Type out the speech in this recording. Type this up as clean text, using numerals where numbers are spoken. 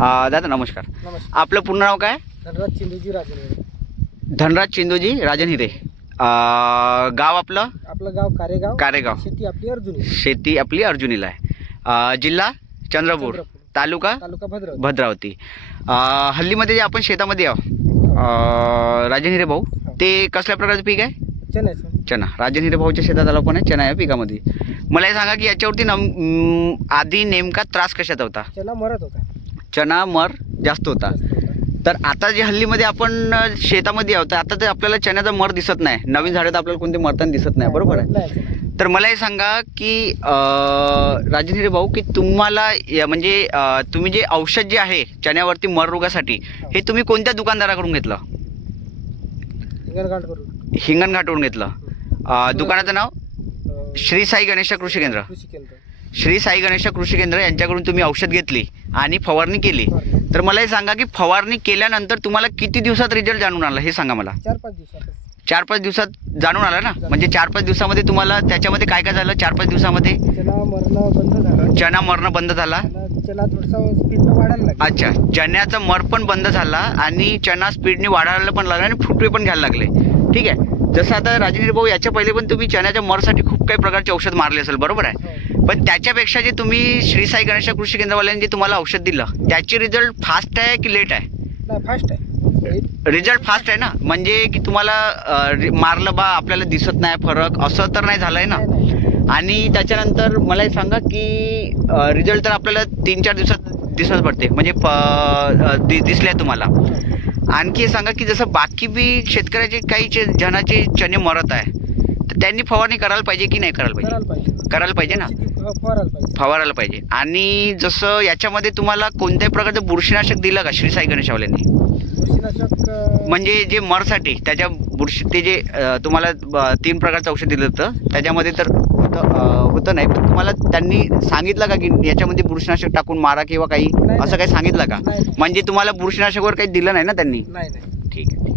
दादा नमस्कार. नमस्कार. आपलं पूर्ण नाव काय? धनराज चिंदूजी राजन हिरे. धनराज चिंदूजी राजन हिरे. गाव आपलं? आपलं गाव कारेगाव. कारेगाव. शेती आपली अर्जुनी. शेती आपली अर्जुनीला आहे. जिल्हा चंद्रपूर, तालुका भद्रावती. हल्लीमध्ये जे आपण शेतामध्ये आहो राजन हिरे भाऊ, ते कसल्या प्रकारचं पीक आहे? चना. राजन हिरे भाऊच्या शेतात आला पण आहे चना या पिकामध्ये. मला हे सांगा की याच्यावरती आधी नेमका त्रास कशाचा होता? चना मरत होता. चना मर जास्त होता. तर आता जे हल्लीमध्ये आपण शेतामध्ये आहोत आता तर आपल्याला चण्याचा मर दिसत नाही. नवीन झाडं तर आपल्याला कोणते मरताना दिसत नाही, बरोबर आहे? तर मला हे सांगा की राजन हिरे भाऊ की तुम्हाला म्हणजे तुम्ही जे औषध जे आहे चण्यावरती मर रोगासाठी हे तुम्ही कोणत्या दुकानदाराकडून घेतलं? हिंगणघाटवरून घेतलं. दुकानाचं नाव श्री साई गणेश कृषी केंद्र. श्री साई गणेश कृषी केंद्र यांच्याकडून तुम्ही औषध घेतली आणि फवारणी केली. तर मला हे सांगा की फवारणी केल्यानंतर तुम्हाला किती दिवसात रिझल्ट जाणून आला हे सांगा मला. 4-5 दिवसात जाणून आला ना? म्हणजे 4-5 दिवसामध्ये तुम्हाला त्याच्यामध्ये काय काय झालं? 4-5 दिवसामध्ये चना मरणं बंद झाला. अच्छा, चण्याचा मर पण बंद झाला आणि चना स्पीडने वाढायला पण लागला आणि फुटवे पण घ्यायला लागले. ठीक आहे. जसं आता राजन हिरे भाऊ याच्या पहिले पण तुम्ही चण्याच्या मरसाठी खूप काही प्रकारचे औषध मारले असेल, बरोबर आहे? पण त्याच्यापेक्षा जे तुम्ही श्री साई गणेश कृषी केंद्रवाल्यांनी जे तुम्हाला औषध दिलं त्याचे रिझल्ट फास्ट आहे की लेट आहे? फास्ट आहे. रिझल्ट फास्ट आहे ना? म्हणजे की तुम्हाला मारलं बा आपल्याला दिसत नाही फरक असं तर नाही झालंय ना? आणि त्याच्यानंतर मला हे सांगा की रिझल्ट तर आपल्याला 3-4 दिवसात पडते म्हणजे दिसले तुम्हाला. आणखी सांगा की जसं बाकी बी शेतकऱ्याचे काही जनाचे चणे मरत आहे तर त्यांनी फवारणी करायला पाहिजे की नाही करायला पाहिजे? करायला पाहिजे ना? फवारायला पाहिजे. आणि जसं याच्यामध्ये तुम्हाला कोणत्याही प्रकारचं बुरशीनाशक दिलं का श्री साई गणेशवाल्यांनी? म्हणजे जे मरसाठी त्याच्या बुरशी ते जे तुम्हाला 3 प्रकारचं औषध दिलं होतं त्याच्यामध्ये तर होतं नाही, पण तुम्हाला त्यांनी सांगितलं का की याच्यामध्ये बुरशीनाशक टाकून मारा किंवा काही असं काही सांगितलं का? म्हणजे तुम्हाला बुरशीनाशकवर काही दिलं नाही ना त्यांनी? नाही. ठीक आहे.